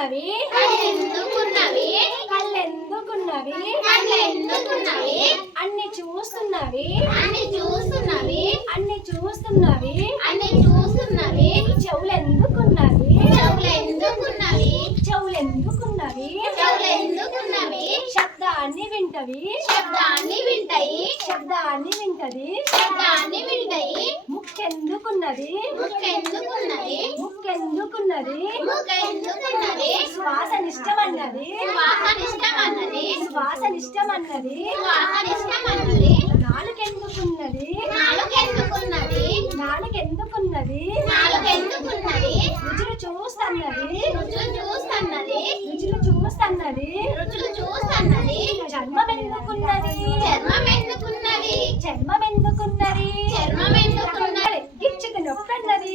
కళ్ళెందుకున్నవి కళ్ళెందుకున్నవి అన్ని చూస్తున్నవి చెవులెందుకున్నవి శబ్దాన్ని వింటది ముక్కెందుకున్నది శ్వాసనిష్టమన్నది నాలుకెందుకున్నది రుచులు చూస్తన్నది చర్మమెందుకున్నది గిచ్చిత నొప్పన్నది